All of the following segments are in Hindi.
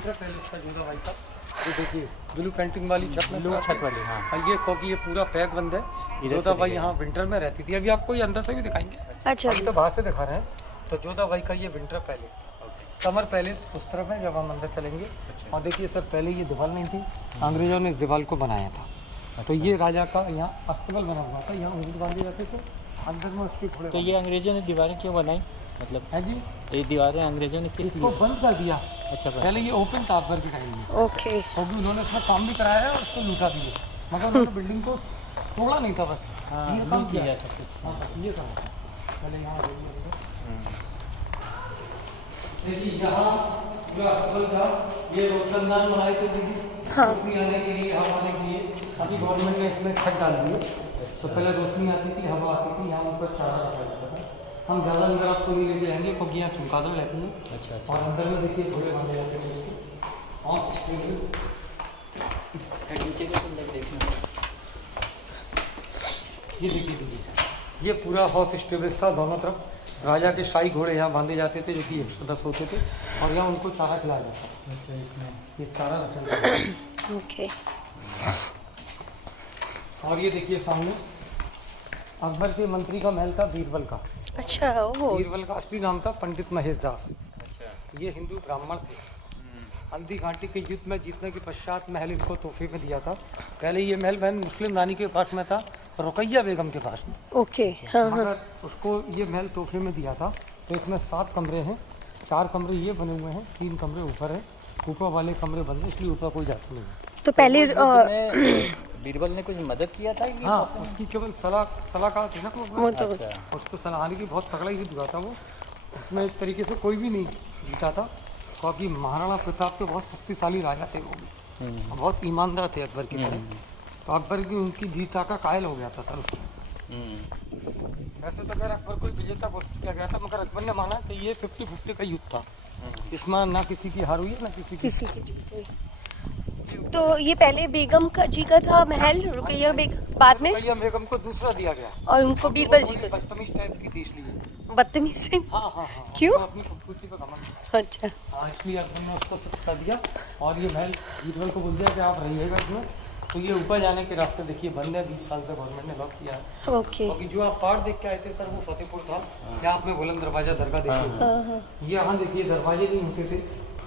विंटर पैलेस का जोधा भाई का, ये देखिए ब्लू पेंटिंग वाली छत में, छत वाली, हाँ। ये क्योंकि ये पूरा पैक बंद है। जोधा भाई यहाँ विंटर में रहती थी। अभी आपको ये अंदर से भी दिखाएंगे। अच्छा, अभी तो बाहर से दिखा रहे हैं। तो जोधा भाई का ये विंटर पैलेस, समर पैलेस उस तरफ है जब हम अंदर चलेंगे। और देखिए सर, पहले ये दीवार नहीं थी, अंग्रेजों ने इस दीवार को बनाया था। तो ये राजा का यहाँ अस्तबल बना हुआ था, यहाँ ऊँट बांधे जाते थे अंदर में उसके थोड़े। तो ये अंग्रेजों ने दीवारें क्यों बनाई, मतलब है जी, ये दीवारें अंग्रेजों ने किस इसको बंद कर दिया। अच्छा, पहले ये ओपन था अकबर के टाइम में, ओके। क्योंकि उन्होंने इसमें काम भी कराया है और उसको लूटा भी है, मगर उन्होंने बिल्डिंग को तोड़ा नहीं था, बस ये काम किया जा सकता है। हाँ बस ये काम था। पहले यहाँ यहाँ पूरा अस्तबल था, ये रोशनदान बनाए थे दीदी, हाँ। रोशनी आने के लिए, हवा आने के लिए। अभी गवर्नमेंट ने इसमें छत डाल दी है। तो पहले रोशनी आती थी, हवा आती थी, यहाँ ऊपर चारा रखा जाता था। हम ज़्यादा अंदर आपको नहीं लेके जाएंगे क्योंकि यहाँ चमगादड़ रहती है। अच्छा। और अंदर में देखिए घोड़े बांधे जाते हैं उसके, और स्टेबल्स नीचे के सुंदर देखना। ये देखिए दीजिए, ये पूरा हॉर्स स्टेबल्स था दोनों तरफ। राजा के शाही घोड़े यहाँ बांधे जाते थे जो कि 110 होते थे, और यहाँ उनको चारा खिलाया जाता था। अच्छा, इसमें ये चारा रखा जाता है। ओके। और ये देखिए सामने अकबर के मंत्री का महल था, बीरबल का। अच्छा, ओह, बीरबल का असली नाम था पंडित महेश दास। अच्छा। ये हिंदू ब्राह्मण थे। हल्दी घाटी के युद्ध में जीतने के पश्चात महल इनको तोहफे में दिया था। पहले ये महल बहन मुस्लिम रानी के पास में था, रुकैया बेगम के पास में, ओके। हाँ हाँ। मगर उसको ये महल तोहफे में दिया था। तो इसमें 7 कमरे हैं, 4 कमरे ये बने हुए हैं, 3 कमरे ऊपर हैं। ऊपर वाले कमरे बंद हैं, इसलिए ऊपर कोई जाता नहीं है। तो पहले बीरबल ने कुछ मदद किया था कि हाँ, उसकी केवल सलाहकार थी ना वो तो उसको सलाहने की बहुत तगड़ा युद्ध हुआ था वो। उसमें एक तरीके से कोई भी नहीं जीता था, क्योंकि महाराणा प्रताप के बहुत शक्तिशाली राजा थे वो भी, बहुत ईमानदार थे अकबर की तरह। तो अकबर की उनकी वीरता का कायल हो गया था सर उसमें। वैसे तो खैर अकबर को विजेता घोषित किया गया था, मगर अकबर ने माना कि ये 50-50 का युद्ध था, इसमें ना किसी की हार हुई है ना किसी की जीत हुई। तो ये पहले बेगम का जी का था महल, रुकैया बेगम, बाद में रुकैया बेगम को दूसरा दिया गया, और उनको बीरबल जी को। बदतमीज टाइप की थी इसलिए। बदतमीज से? हाँ हाँ हाँ, क्यों? तो अपनी खूबसूरती पर घमंड था। अच्छा। हाँ, इसलिए अकबर ने उसको सत्ता दिया। और ये महल बीरबल को बोल दिया कि आप रहिएगा इसमें। तो ये ऊपर जाने के रास्ते देखिए बंद है, 20 साल से गवर्नमेंट ने लॉक किया है। ओके। क्योंकि जो आप पहाड़ देख के आए थे सर, वो फतेहपुर था। यहाँ आपने बुलंद दरवाजा दरगाह देखी, हाँ हाँ। यहाँ देखिए दरवाजे नहीं होते थे,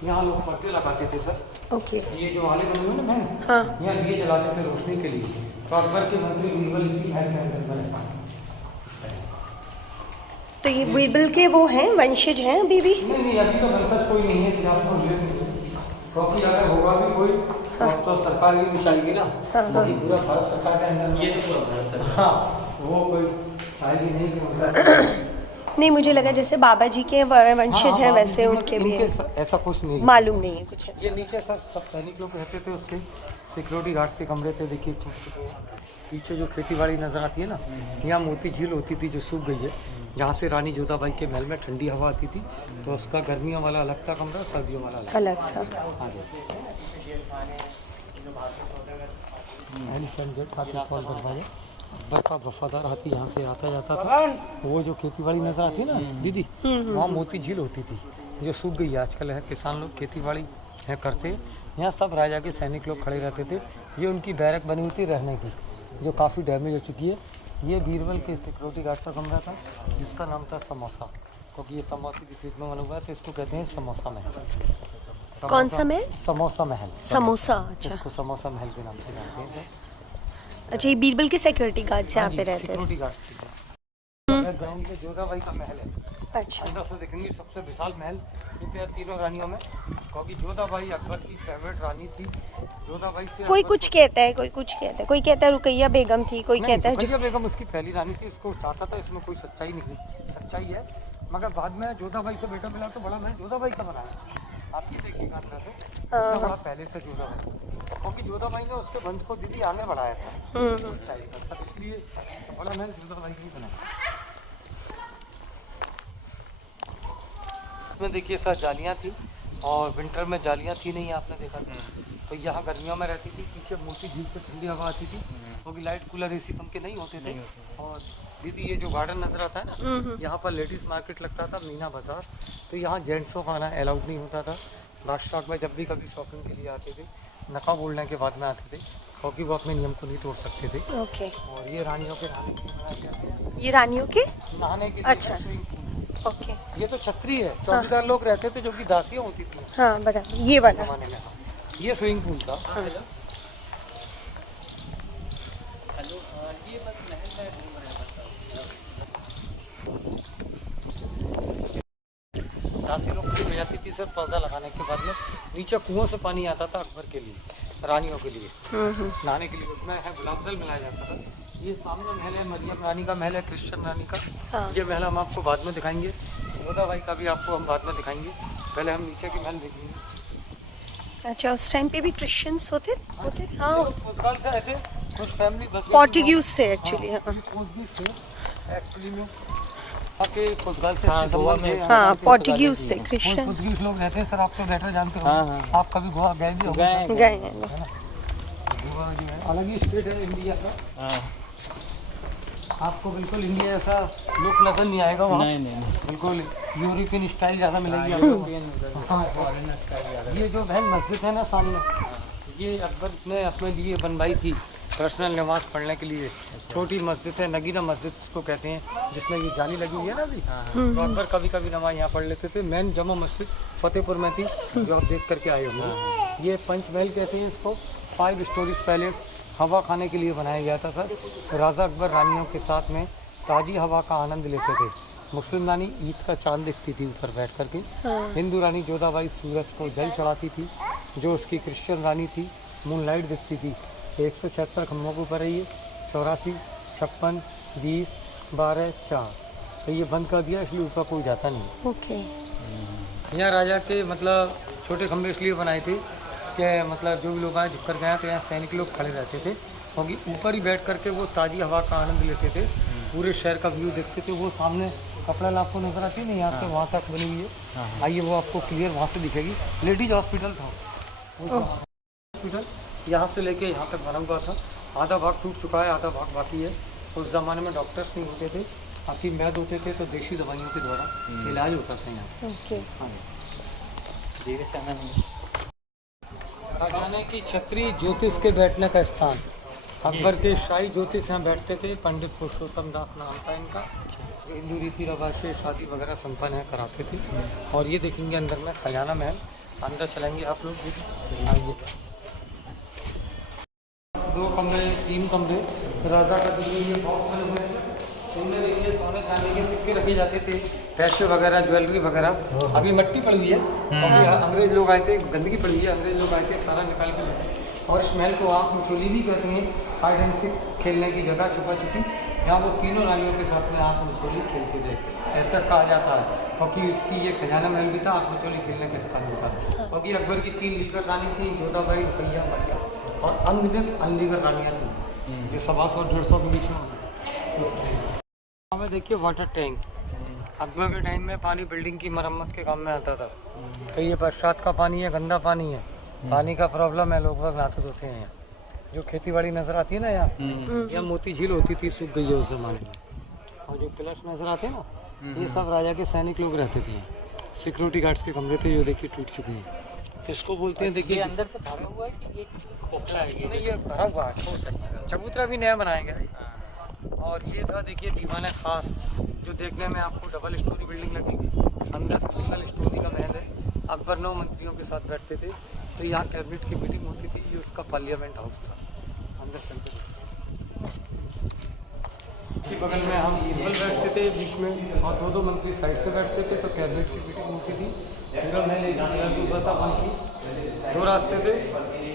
यहाँ लोग पर्दे लगाते थे सर। ओके। ये जो आले बने हुए ना बहन, हाँ। यहाँ दिए जलाते थे रोशनी के लिए। तो अकबर के मंत्री बीरबल इसी महल के अंदर बने। तो ये बीरबल के वो हैं, वंशज हैं अभी भी? नहीं, अभी तो वंशज कोई नहीं है, आपको उल्लेख नहीं है। क्योंकि अगर होगा भी कोई तो सरकार भी निकालेगी ना, क्योंकि पूरा भारत सरकार के अंदर ये तो हाँ, वो कोई चाहेगी नहीं कि उनका नहीं, मुझे लगा जैसे बाबा जी के वंशज हैं वैसे उनके भी हैं। ऐसा कुछ नहीं, मालूम नहीं है कुछ ऐसा। ये नीचे सब सैनिक लोग रहते थे, उसके सिक्योरिटी गार्ड्स के कमरे थे। देखिए पीछे जो खेती बाड़ी नजर आती है ना, यहाँ मोती झील होती थी जो सूख गई है, जहाँ से रानी जोधाबाई के महल में ठंडी हवा आती थी। तो उसका गर्मियों वाला अलग था कमरा, सर्दियों वाला अलग था। हाँ जी। एलिफेंट गेट, हाथी फॉल दरवाजा। अकबर का वफादार हाथी यहाँ से आता जाता था। वो जो खेती बाड़ी नजर आती है ना दीदी, वहाँ मोती झील होती थी जो सूख गई है आजकल है। किसान लोग खेती बाड़ी है करते, यहाँ सब राजा के सैनिक लोग खड़े रहते थे। ये उनकी बैरक बनी हुई थी रहने की, जो काफ़ी डैमेज हो चुकी है। ये बीरबल के सिक्योरिटी गार्ड का कमरा था, जिसका नाम था समोसा, क्योंकि ये समोसे की सीट में बना हुआ है, तो इसको कहते हैं समोसा महल। कौन सा महल? समोसा महल। समोसा, अच्छा। इसको समोसा महल के नाम से जानते हैं सर। अच्छा, ये बीरबल के सिक्योरिटी गार्ड यहाँ पे रहते हैं? सिक्योरिटी गार्ड ग्राउंड के जोधाबाई का महल है। अच्छा। अंदर से देखेंगे सबसे विशाल महल तीनों रानियों में, क्योंकि जोधाबाई अकबर की फेवरेट रानी थी। जोधाबाई से कोई कुछ कहता है, कोई कुछ कहता है, कोई कहता है रुकैया बेगम थी, कोई कहता है रुकैया बेगम उसकी पहली रानी थी। इसको चाहता था, इसमें कोई सच्चाई नहीं, सच्चाई है। मगर बाद में जोधाबाई को बेटा मिला तो बड़ा महल जोधाबाई का बनाया। आप ये देखिएगा अंदर से कितना बड़ा पहले से जोधाबाई, क्योंकि जोधाबाई ने उसके वंश को दीदी आगे बढ़ाया था उस टाइप का, इसलिए बड़ा महल जोधाबाई की बनाया। इसमें देखिए सर जालियाँ थी, और विंटर में जालियाँ थी नहीं, आपने देखा था। तो यहाँ गर्मियों में रहती थी, पीछे मोती झील से ठंडी हवा आती थी, क्योंकि लाइट कूलर एसी पंखे नहीं होते थे। और दीदी ये जो गार्डन नजर आता है ना, यहाँ पर लेडीज मार्केट लगता था, मीना बाजार। तो यहाँ जेंट्सों का आना अलाउड नहीं होता था, बादशाह अकबर जब भी कभी शॉपिंग के लिए आते थे नका बोलने के बाद में आते थे, क्योंकि वो अपने नियम को नहीं तोड़ सकते थे। ओके, और ये रानियों के नहाने के लिए बनाया गया है। ये रानियों के, नहाने के लिए अच्छा। Swimming pool. ओके, ये तो छतरी है, चौकीदार लोग रहते थे जो कि दासियां होती थी हाँ बराबर, ये वाला। जमाने में। ये स्विमिंग पूल था। हाँ। हेलो, ये बस महल में घूम रहे हैं। दासी लोग की हो जाती थी सिर्फ पर्दा लगाने के बाद में। नीचे कुओं से पानी आता था अकबर के लिए, रानियों के लिए नहाने के लिए, उसमें है गुलाब जल मिलाया जाता था। ये सामने महल है, मरियम रानी का महल है, क्रिश्चियन रानी का। हाँ। ये महल हम आपको बाद में दिखाएंगे, योधा भाई का भी आपको हम बाद में दिखाएंगे। पहले हम नीचे के महल देखेंगे। अच्छा, उस टाइम पे भी क्रिश्चियंस होते हाँ, पुर्तगाल से आए थे कुछ फैमिली, बस पोर्टुगीज थे एक्चुअली। हाँ, पोर्टुगीज थे एक्चुअली में आके पुर्तगाल से। हाँ, गोवा में। हाँ पोर्टुगीज थे, क्रिश्चियन पुर्तगीज लोग रहते हैं सर, आप तो बेटर जानते हो। हाँ, हाँ। आप कभी गोवा गए भी होंगे? गए गए हैं। गोवा जो है अलग ही स्टेट है इंडिया का। हाँ। आपको बिल्कुल इंडिया जैसा लुक नजर नहीं आएगा वहाँ। नहीं, बिल्कुल यूरोपियन स्टाइल ज़्यादा मिलेगी हाँ, आपको। यूरोपियन उधर हाँ। फॉरेनर स्टाइल ज़्यादा। ये जो महल मस्जिद है ना सामने, ये अकबर ने अपने लिए बनवाई थी पर्सनल नमाज पढ़ने के लिए। छोटी मस्जिद है, नगीना मस्जिद इसको कहते हैं, जिसमें ये जाली लगी हुई है ना अभी। तो अकबर कभी कभी नमाज यहाँ पढ़ लेते थे। मेन जमा मस्जिद फतेहपुर में थी, जो आप देख करके आए होंगे। ये पंचमहल कहते हैं इसको, 5 स्टोरीज पैलेस हवा खाने के लिए बनाया गया था सर। राजा अकबर रानियों के साथ में ताज़ी हवा का आनंद लेते थे। मुस्लिम रानी ईद का चांद दिखती थी ऊपर बैठ करके। हिंदू रानी जोधाबाई सूरज को जल चढ़ाती थी। जो उसकी क्रिश्चियन रानी थी मूनलाइट दिखती थी। 176 खम्भों के ऊपर है ये, 84, 56, 20, 12, 4। तो ये बंद कर दिया, इसलिए ऊपर कोई जाता नहीं। ओके, यहाँ राजा के मतलब छोटे खम्भे इसलिए बनाए थे कि मतलब जो भी लोग आए झुक कर गए तो यहाँ सैनिक लोग खड़े रहते थे, क्योंकि ऊपर ही बैठ करके वो ताज़ी हवा का आनंद लेते थे। पूरे शहर का व्यू देखते थे। वो सामने कपड़ा आपको नजर आती है ना, यहाँ से वहाँ तक बनी हुई है। आइए वो आपको क्लियर वहाँ से दिखेगी। लेडीज हॉस्पिटल था वो हॉस्पिटल, यहाँ से लेके यहाँ तक बना हुआ था। आधा भाग टूट चुका है, आधा भाग बाकी है। उस ज़माने में डॉक्टर्स नहीं होते थे, हकीम वैद्य होते थे, तो देशी दवाइयों के द्वारा इलाज होता था यहाँ। ओके। हाँ, धीरे से आना नहीं। खजाने की छतरी, ज्योतिष के बैठने का स्थान। अकबर के शाही ज्योतिष यहाँ बैठते थे। पंडित पुरुषोत्तम दास नाम था इनका, जो हिंदू रीति रिवाज से शादी वगैरह संपन्न है कराते थे। और ये देखेंगे अंदर में खजाना महल, अंदर चलेंगे आप लोग। आइए, 2 कमरे 3 कमरे राजा का देखिए, ये बॉक्स बने हुए हैं। इनमें देखिए सोने चांदी के सिक्के रखे जाते थे, पैसे वगैरह, ज्वेलरी वगैरह। अभी मिट्टी पड़ी हुई है, क्योंकि अंग्रेज लोग आए थे, गंदगी पड़ी हुई है, अंग्रेज लोग आए थे, सारा निकाल के लेते। और इस महल को आँख मिचोली भी कहते हैं, हाइड एंड सीक खेलने की जगह छुपा छुपी, जहाँ वो तीनों रानियों के साथ में आँख मिचोली खेलते थे, ऐसा कहा जाता है। क्योंकि उसकी ये खजाना महल भी था, आँख मिचोली खेलने का स्थान भी था। क्योंकि अकबर की 3 लीगर रानी थी, जोधाबाई, रुकैया, मरियम, और अनगिनत अनलीगर रानियाँ थी, जो 125 और 150 के बीच में। हमें देखिए वाटर टैंक, अकबर के टाइम में पानी बिल्डिंग की मरम्मत के काम में आता था। तो ये बरसात का पानी है, गंदा पानी है, पानी का प्रॉब्लम है, लोग बाग नहाते धोते हैं यहाँ। जो खेती बाड़ी नजर आती है ना यहाँ मोती झील होती थी, सूख गई है उस जमाने में। और जो पिलर्स नजर आते हैं ना, ये सब राजा के सैनिक लोग रहते थे। सिक्योरिटी गार्ड्स के कमरे थे, जो देखिए टूट चुके हैं। तो इसको बोलते हैं, देखिए अंदर से भरा हुआ है कि ये खोखला है? ये भरा हुआ है, हो सकता है। चबूतरा भी नया बनाया गया है। और ये था देखिए दीवाना खास, जो देखने में आपको डबल स्टोरी बिल्डिंग लगेगी, अंदर से सिंगल स्टोरी का महल है। अकबर 9 मंत्रियों के साथ बैठते थे, तो यहाँ कैबिनेट की मीटिंग होती थी। ये उसका पार्लियामेंट हाउस था। अंदर चलते थे, इसके बगल में हम टेबल बैठते थे बीच में, और 2-2 मंत्री साइड से बैठते थे, तो कैबिनेट की मीटिंग होती थी। पूरा महल एक ऊपर था, 1 पीस। 2 रास्ते थे,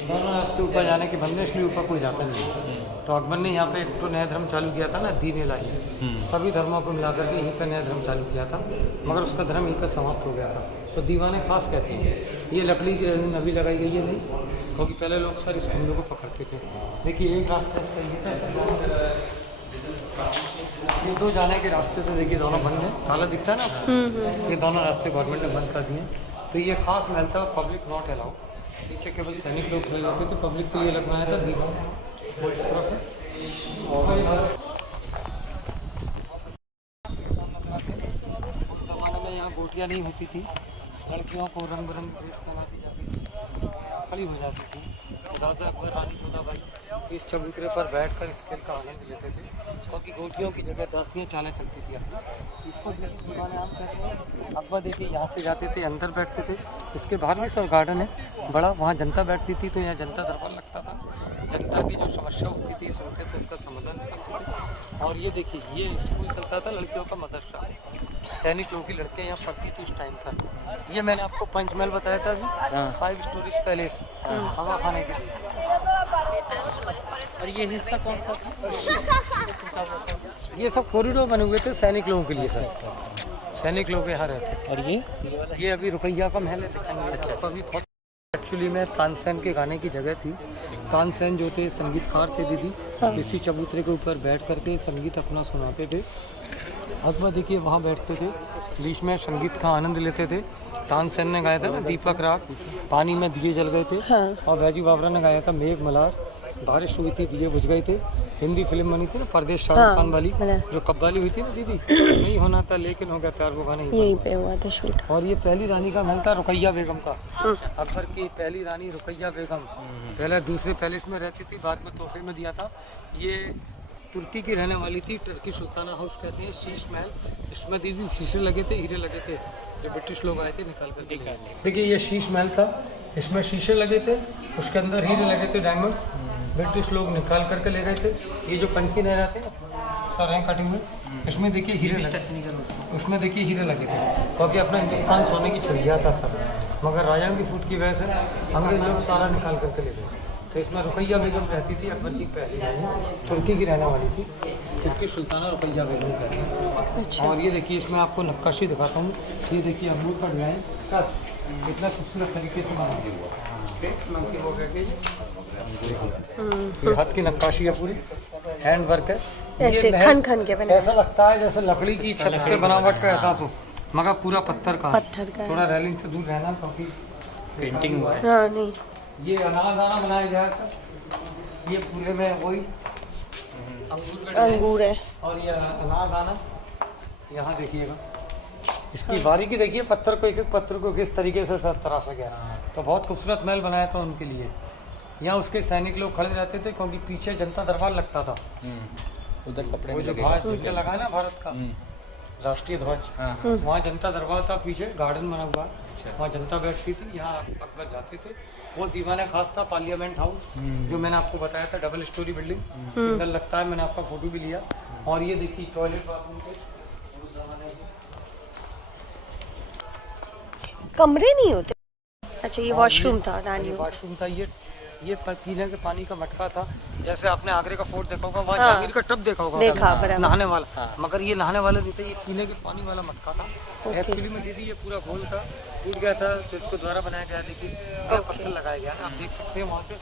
दोनों रास्ते ऊपर जाने के बंदे, इसलिए ऊपर कोई जाता नहीं। तो अकबर ने यहाँ पे एक तो नया धर्म चालू किया था ना, दीन इलाही, सभी धर्मों को मिलाकर के यहीं पर नया धर्म चालू किया था, मगर उसका धर्म यहीं पर समाप्त हो गया था। तो दीवाने खास कहते हैं। ये लकड़ी की रेलिंग अभी लगाई गई है नहीं, क्योंकि पहले लोग सर इस खंभे को पकड़ते थे। देखिए एक रास्ता इसका ये था, ये 2 जाने के रास्ते तो देखिए दोनों बंद हैं, ताला दिखता है ना, ये दोनों रास्ते गवर्नमेंट ने बंद कर दिए। तो ये खास महल था, पब्लिक नॉट अलाउड। नीचे केवल सैनिक लोग खड़े होते थे, पब्लिक तो ये लग रहा था दीवार वो इस तरफ है। उस जमाने में यहाँ बोटियाँ नहीं होती थी, लड़कियों को रंग बिरंग ड्रेस पहनाती खड़ी हो जाती थी। राजा अकबर रानी जोधाबाई इस चबूतरे पर बैठकर इस खेल का आनंद लेते थे, क्योंकि गोटियों की जगह दासियाँ चालें चलती थी अपनी। इसको दीवाने आम कहते हैं। अकबर देखिए यहाँ से जाते थे, अंदर बैठते थे। इसके बाहर भी सब गार्डन है बड़ा, वहाँ जनता बैठती थी, तो यहाँ जनता दरबार लगता था। जनता की जो समस्या होती थी सोते थे, उसका समाधान निकालते थे। और ये देखिए ये स्कूल चलता था, लड़कियों का मदरसा, सैनिक लोगों की लड़कियाँ यहाँ पढ़ती थी उस टाइम पर। ये मैंने आपको पंचमहल बताया था अभी, 5 स्टोरीज पैलेस हवा खाने के लिए। और ये हिस्सा कौन सा था? ये सब कॉरिडोर बने हुए थे सैनिक लोगों के लिए सर, सैनिक लोग यहाँ रहते थे। और ये अभी रुपैया का महल है, दिखाएंगे अच्छा। अभी एक्चुअली में तानसेन के गाने की जगह थी। तानसेन जो थे संगीतकार थे दीदी, इसी चबूतरे के ऊपर बैठ करके संगीत अपना सुनाते थे। अकबर देखिए वहाँ बैठते थे, बीच में संगीत का आनंद लेते थे। तानसेन ने गाया था ना दीपक राग, पानी में दिए जल गए थे। और बैजू बाबरा ने गाया था मेघ मल्हार, बारिश हुई थी दिए बुझ गए थे। हिंदी फिल्म बनी थी ना परदेश, शाहरुख खान वाली, जो कब्बाली हुई थी ना दीदी, नहीं होना था लेकिन हो गया प्यार, वो गाना यहीं पे हुआ था शूट। और ये पहली रानी का महल था रुकैया बेगम का, अकबर की पहली रानी रुकैया बेगम। पहले दूसरे पैलेस में रहती थी, बाद में तोहफे में दिया था। ये तुर्की की रहने वाली थी, टर्की सुल्ताना हाउस कहते हैं, शीश महल। इसमें दीदी शीशे लगे थे, हीरे लगे थे, जो ब्रिटिश लोग आए थे निकाल कर। देखिए ये शीश महल था, इसमें शीशे लगे थे, उसके अंदर हीरे लगे थे, डायमंड्स, ब्रिटिश लोग निकाल करके ले गए थे। ये जो पंछी रह जाते हैं सर हैं कटे हुए, इसमें देखिए हीरे लगे, उसमें देखिए हीरे लगे थे, क्योंकि अपना हिंदुस्तान सोने की छुड़िया था सर, मगर राजाओं की फूट की वजह से अंग्रेज लोग सारा निकाल करके ले गए। तो इसमें रुकैया बेगम रहती थी, अकबर की पहली रानी, तुर्की की रहने वाली थी, तुर्की सुल्ताना रुकैया बेगम कहते हैं। और ये देखिए इसमें आपको नक्काशी दिखाता हूँ। ये देखिए अंगूर का डिजाइन सर कितना खूबसूरत तरीके से बना दिया हुआ है। हाथ की नक्काशी है, पूरी हैंड वर्क है, ऐसे खन खन के बने, ऐसा लगता है जैसे लकड़ी की छत के बनावट का एहसास हो, मगर पूरा पत्थर का। थोड़ा रैलिंग से दूर रहना क्योंकि पेंटिंग हुआ है। हाँ नहीं, ये अनारदाना बनाया गया सर, ये पूरे में वही अंगूर है। और ये अनारदाना यहाँ देखिएगा, इसकी बारीकी देखिए, पत्थर को एक एक पत्थर को किस तरीके से सब तराशा गया। तो बहुत खूबसूरत महल बनाया था उनके लिए। यहाँ उसके सैनिक लोग खड़े रहते थे, क्योंकि पीछे जनता दरबार लगता था। उधर कपड़े वो जो ध्वज लगा है ना भारत का राष्ट्रीय ध्वज, वहाँ जनता दरबार था, पीछे गार्डन बना हुआ, वहाँ जनता बैठती थी, यहाँ अकबर जाते थे। वो दीवाना खास था पार्लियामेंट हाउस, जो मैंने आपको बताया था, डबल स्टोरी बिल्डिंग, सिंगल लगता है, मैंने आपका फोटो भी लिया। और ये देखिए टॉयलेट बाथरूम थे, कमरे नहीं होते। अच्छा ये वॉशरूम था, रानी वॉशरूम था। ये पीने के पानी का मटका था, जैसे आपने आगरे का फोर्ट देखा होगा, वहाँ जहांगीर का टब देखा होगा, नहाने वाला, मगर ये नहाने वाला नहीं था, ये पीने के पानी वाला मटका था। एक्चुअली में दीदी ये पूरा गोल था, टूट गया था, तो इसको द्वारा बनाया गया, लेकिन पत्थर लगाया गया, आप देख सकते हैं वहाँ से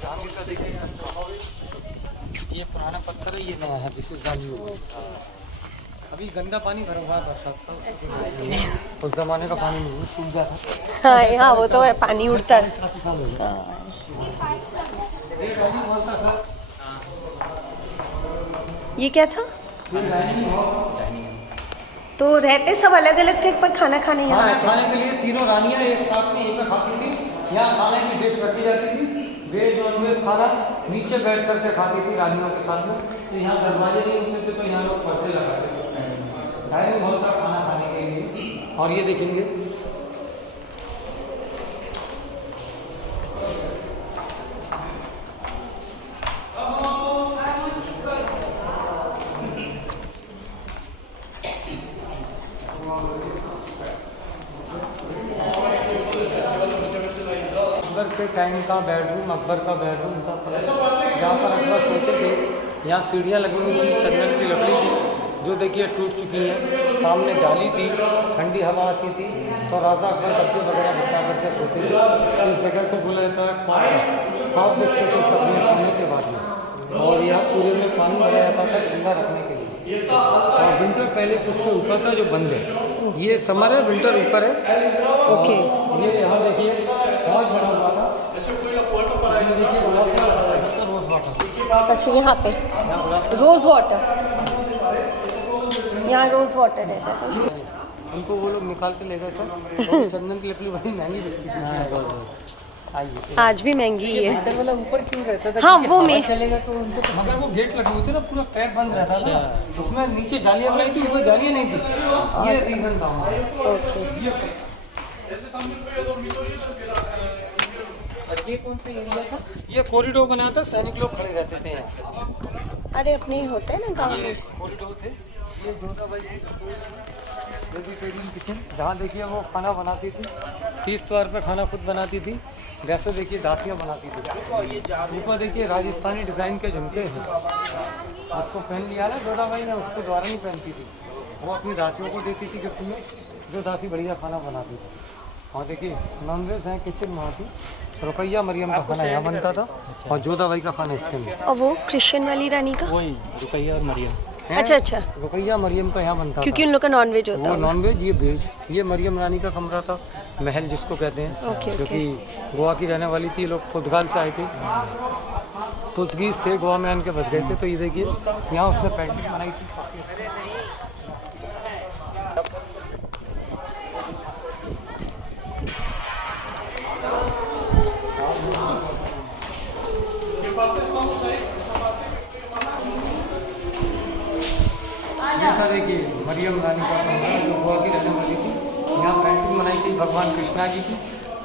जहांगीर का देखिए, ये पुराना पत्थर है, ये नया है, दिस इज द। अभी गंदा पानी भरा हुआ है बरसात का, उस जमाने का पानी नहीं, सूख जाता। हाँ यहाँ वो तो है, पानी उड़ता है। ये क्या था? तो रहते सब अलग अलग थे, पर खाना खाने यहाँ खाने के लिए तीनों रानियां एक साथ में एक खाती थी। यहाँ खाने की डिश रखी जाती थी, वेज नॉन वेज खाना, नीचे बैठ करके खाती थी रानियों के साथ में। तो यहाँ दरवाजे नहीं होते थे, तो यहाँ लोग पर्दे लगाते थे, डाइनिंग हॉल था खाना खाने के लिए। और ये देखेंगे अकबर के टाइम का बेडरूम, अकबर का बेडरूम था, जहाँ पर अकबर सोते थे। यहाँ सीढ़ियाँ लगी हुई थी, चंदन की लकड़ी थी, जो देखिए टूट चुकी है। सामने जाली थी, ठंडी हवा आती थी, तो राजा अकबर गद्दे वगैरह बिछा करके सोते थे। इस जगह को बोला जाता है ख्वाब देखते थे सपने सोने के बाद में। और यहाँ पूरे में पानी भरा जाता था ठंडा रखने के लिए। और विंटर पैलेस इसके ऊपर था, जो बंद है। ये समर है, विंटर ऊपर है। ओके, ये यहाँ देखिए बहुत बड़ा हुआ था, रोज वाटर। अच्छा यहाँ पे रोज वाटर, यहाँ रोज वाटर रहता था। उनको वो लोग निकाल के ले गए सर। और चंदन की लकड़ी बड़ी महंगी बिकती थी। आइए आज भी महंगी ये है। मीटर वाला ऊपर क्यों रहता था? हाँ, क्योंकि वो हवा में चलेगा तो उनको, मगर वो गेट लगी हुई थी ना, पूरा पैक बंद रहता था। उसमें नीचे जालियां बनाई थी, उसमें जालियां नहीं थी। ये रीजन था हमारा। ओके। और ये कौन सा एरिया था? ये कॉरिडोर बना था, सैनिक लोग खड़े रहते थे यहाँ। अरे अपने ही होता है ना गाँव ये में। कॉरिडोर थे। ये जोधाबाई वेजिटेरियन किचन, जहाँ देखिए वो खाना बनाती थी, 30 तौर पे खाना खुद बनाती थी। वैसे देखिए दासियाँ बनाती थी। ऊपर देखिए राजस्थानी डिज़ाइन के झुमके हैं। उसको पहन लिया ना जोधाबाई ने, उसको द्वारा नहीं पहनती थी, वो अपनी दासियों को देती थी गिफ्ट में, जो दासी बढ़िया खाना बनाती थी। और देखिए नॉनवेज है किचन वहाँ की। रुकैया मरियम का खाना यहाँ बनता था और जोधाबाई का खाना इसके अंदर। और वो क्रिश्चियन वाली रानी का? वही रुकैया और मरियम। है। अच्छा अच्छा, रुकैया मरियम का यहाँ बनता क्योंकि था। उन लोग का नॉनवेज होता वो है। नॉनवेज, ये वेज। ये मरियम रानी का कमरा था, महल जिसको कहते हैं, ओके, क्योंकि गोवा की रहने वाली थी। ये लोग पुर्तगाल से आए थे, पुर्तगीज थे, गोवा में आन के बस गए थे। तो ये देखिए यहाँ उसने पेंटिंग बनाई थी। ये था देखिए मरियम रानी का कमरा, जो गोवा की रहने वाली थी। यहाँ पेंटिंग बनाई थी भगवान कृष्णा जी की।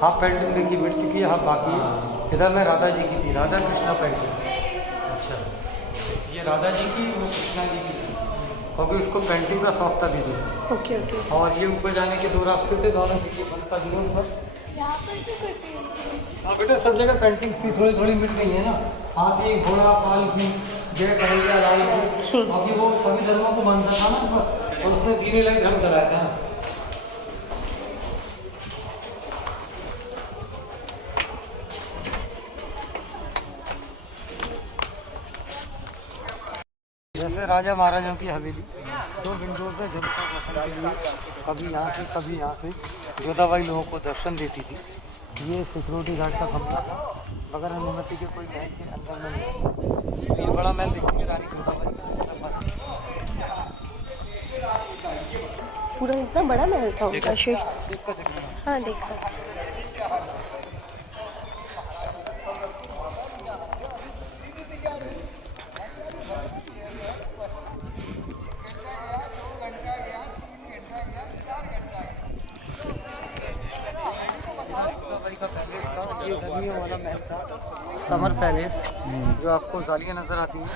हाफ पेंटिंग देखिए मिट चुकी है, हाफ बाकी है। इधर में राधा जी की थी, राधा कृष्णा पेंटिंग। अच्छा, ये राधा जी की, वो कृष्णा जी की थी, क्योंकि उसको पेंटिंग का शौक था दीदी। Okay okay. और ये ऊपर जाने के 2 रास्ते थे, दोनों देखिए बंद कर दिए ऊपर। हाँ बेटा, सब जगह पेंटिंग्स थी, थोड़ी थोड़ी मिट गई है ना। हाथी, घोड़ा, पालकी, जय कन्हैया लाल की, क्योंकि वो सभी धर्मों को मानता था ना ऊपर, और उसने धीरे लगे धर्म चलाया था। जैसे राजा महाराजाओं की हवेली, 2 विंडोज है जनता दर्शन के लिए, कभी यहाँ से कभी यहाँ से। जोधाबाई लोगों को दर्शन देती थी। ये सिक्योरिटी गार्ड का कमरा था, बगैर अनुमति के कोई महल के अंदर में नहीं। ये बड़ा महल देखेंगे रानी जोधाबाई का। पूरा इतना बड़ा महल था उनका शिव। देख कर देखना। हाँ देखा। जोधाबाई का पैलेस था, ये गर्मियों वाला महल था, समर पैलेस, जो आपको जालियाँ नजर आती हैं।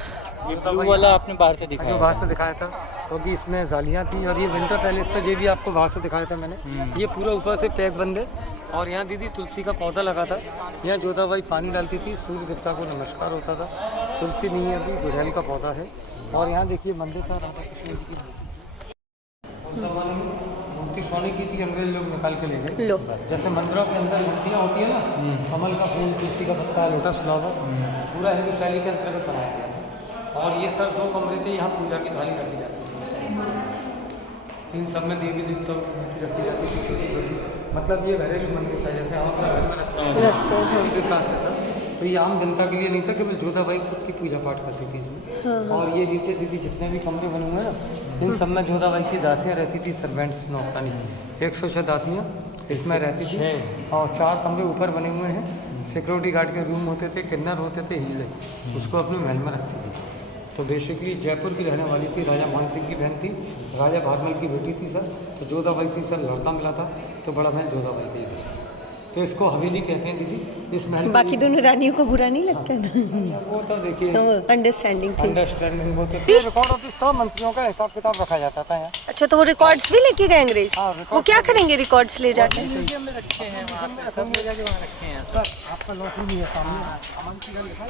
ये ब्लू वाला आपने बाहर से दिखाया जो बाहर से दिखाया था, तो भी इसमें जालियाँ थी। और ये विंटर पैलेस था, ये भी आपको बाहर से दिखाया था मैंने। ये पूरा ऊपर से पैक बंद है। और यहाँ दीदी तुलसी का पौधा लगा था। यहाँ जोधाबाई पानी डालती थी, सूर्य देवता को नमस्कार होता था। तुलसी नहीं है अभी, गुड़हल का पौधा है। और यहाँ देखिए मंदिर था राधा कृष्ण जी की मूर्ति। उस जमाने में मूर्ति सोने की थी, अंग्रेज लोग निकाल के ले गए। लो। जैसे मंदिरों के अंदर मूर्तियाँ होती है ना, कमल का फूल, तुलसी का पत्ता, लोटस फ्लावर, पूरा हिंदू शैली के अंतर्गत बनाया गया। और ये सर 2 कमरे थे, यहाँ पूजा की थाली रखी जाती थी। इन सब में देवी देवताओं की मूर्ति रखी जाती थी, छोटी छोटी। मतलब ये घरेलू मंदिर था, जैसे हम अपना घर में रखते हैं, रखते हैं, हाँ। इसी प्रकार से था। तो ये आम जनता के लिए नहीं था, केवल जोधाबाई खुद की पूजा पाठ करती थी इसमें। और ये नीचे दीदी जितने भी कमरे बने हुए हैं ना, इन सब में जोधाबाई की दासियाँ रहती थी, सर्वेंट्स नौकरानी। 106 दासियाँ इसमें रहती थी। और 4 कमरे ऊपर बने हुए हैं। सिक्योरिटी गार्ड के रूम होते थे, किन्नर होते थे, हिजले, उसको अपने महल में रखती थी। तो बेसिकली जयपुर की रहने वाली थी, राजा मान सिंह की बहन थी, राजा भागमल की बेटी थी सर। तो जोधाबाई से सर लड़का मिला था, तो बड़ा महल जोधाबाई का ही था। तो इसको हवेली कहते हैं दीदी। इस महल को- बाकी दोनों रानियों को बुरा नहीं लगता ना? वो तो देखिए तो अंडरस्टैंडिंग थी। अंडरस्टैंडिंग वो तो थी। रिकॉर्ड ऑफिस था, मंत्रियों का हिसाब किताब रखा जाता था यहाँ। अच्छा, तो वो रिकॉर्ड्स भी लेके गए अंग्रेज? हाँ, वो क्या करेंगे रिकॉर्ड्स ले जाके? म्यूजियम में रखे हैं, वहाँ पे सब ले जाके वहाँ रखे हैं। सर आपका लॉटरी नहीं है सामने, अमन की घर लिखा है।